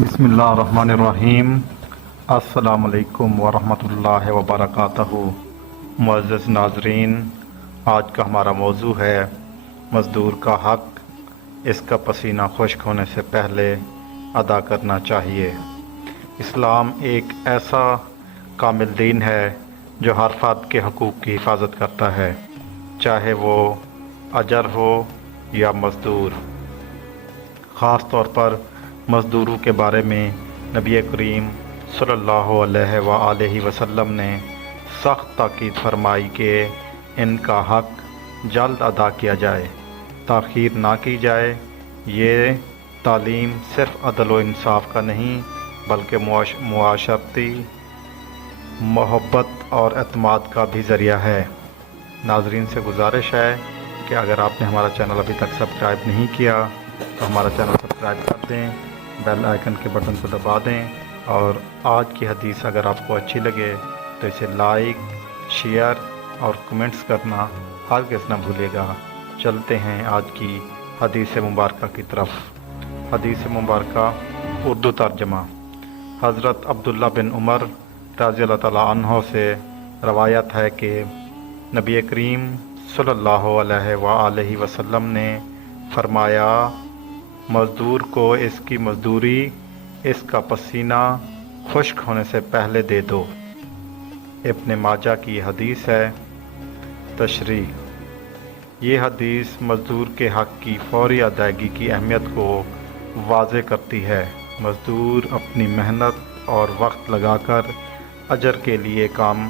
बिस्मिल्लाहिर्रहमानिर्रहीम। अस्सलाम वालेकुम वरहमतुल्लाहि वबरकातुहू। मुअज़्ज़ज़ नाज़रीन, आज का हमारा मौजू है मज़दूर का हक़, इसका पसीना खुश्क होने से पहले अदा करना चाहिए। इस्लाम एक ऐसा कामिल दीन है जो हर फ़र्द के हकूक़ की हिफाजत करता है, चाहे वो अजर हो या मज़दूर। ख़ास तौर पर मज़दूरों के बारे में नबी करीम सल्लल्लाहु अलैहि वसल्लम ने सख्त ताकीद फरमाई कि इनका हक़ जल्द अदा किया जाए, ताख़ीर ना की जाए। ये तालीम सिर्फ़ अदल व इंसाफ़ का नहीं बल्कि मुआशरती मोहब्बत और एतमाद का भी ज़रिया है। नाज़रीन से गुजारिश है कि अगर आपने हमारा चैनल अभी तक सब्सक्राइब नहीं किया तो हमारा चैनल सब्सक्राइब कर दें, बेल आइकन के बटन को दबा दें और आज की हदीस अगर आपको अच्छी लगे तो इसे लाइक, शेयर और कमेंट्स करना हरगिज़ न भूलिएगा। चलते हैं आज की हदीस मुबारक की तरफ। हदीस मुबारक उर्दू तर्जमा। हज़रत अब्दुल्ला बिन उमर रज़ियल्लाहु तआला अन्हो से रवायत है कि नबी करीम सल्लल्लाहु अलैहि वसल्लम ने फरमाया, मज़दूर को इसकी मज़दूरी, इसका पसीना खुश्क होने से पहले दे दो। इब्न माजा की हदीस है। तशरीह। ये हदीस मज़दूर के हक़ की फ़ौरी अदायगी की अहमियत को वाज़े करती है। मज़दूर अपनी मेहनत और वक्त लगाकर अजर के लिए काम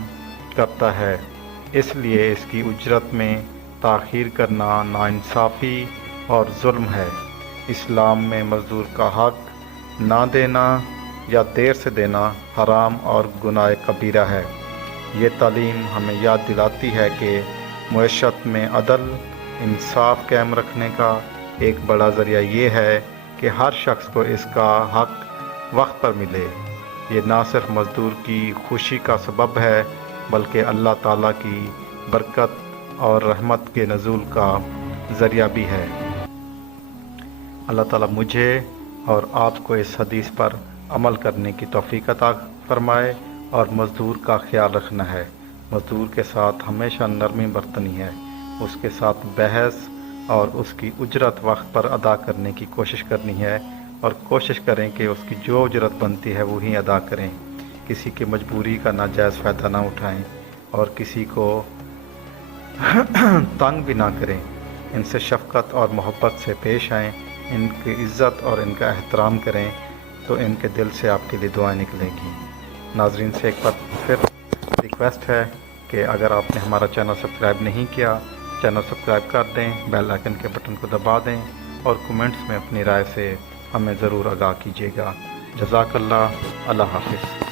करता है, इसलिए इसकी उजरत में ताख़ीर करना नाइंसाफ़ी और जुल्म है। इस्लाम में मज़दूर का हक़ ना देना या देर से देना हराम और गुनाह कबीरा है। ये तालीम हमें याद दिलाती है कि मुआशरत में अदल इंसाफ कायम रखने का एक बड़ा ज़रिया ये है कि हर शख्स को इसका हक़ वक्त पर मिले। ये ना सिर्फ मज़दूर की खुशी का सबब है बल्कि अल्लाह ताला की बरकत और रहमत के नज़ूल का ज़रिया भी है। अल्लाह ताला मुझे और आपको इस हदीस पर अमल करने की तौफ़ीक़ अता फ़रमाए और मज़दूर का ख्याल रखना है। मज़दूर के साथ हमेशा नरमी बरतनी है, उसके साथ बहस और उसकी उजरत वक्त पर अदा करने की कोशिश करनी है और कोशिश करें कि उसकी जो उजरत बनती है वही अदा करें। किसी की मजबूरी का नाजायज़ फ़ायदा ना उठाएं और किसी को तंग भी ना करें। इनसे शफ़क़त और मोहब्बत से पेश आएँ, इनकी इज़्ज़त और इनका एहतराम करें तो इनके दिल से आपके लिए दुआएं निकलेंगी। नाज़रीन से एक बार फिर रिक्वेस्ट है कि अगर आपने हमारा चैनल सब्सक्राइब नहीं किया, चैनल सब्सक्राइब कर दें, बेल आइकन के बटन को दबा दें और कमेंट्स में अपनी राय से हमें ज़रूर आगाह कीजिएगा। जज़ाकल्लाह। अल्लाह हाफ़िज़।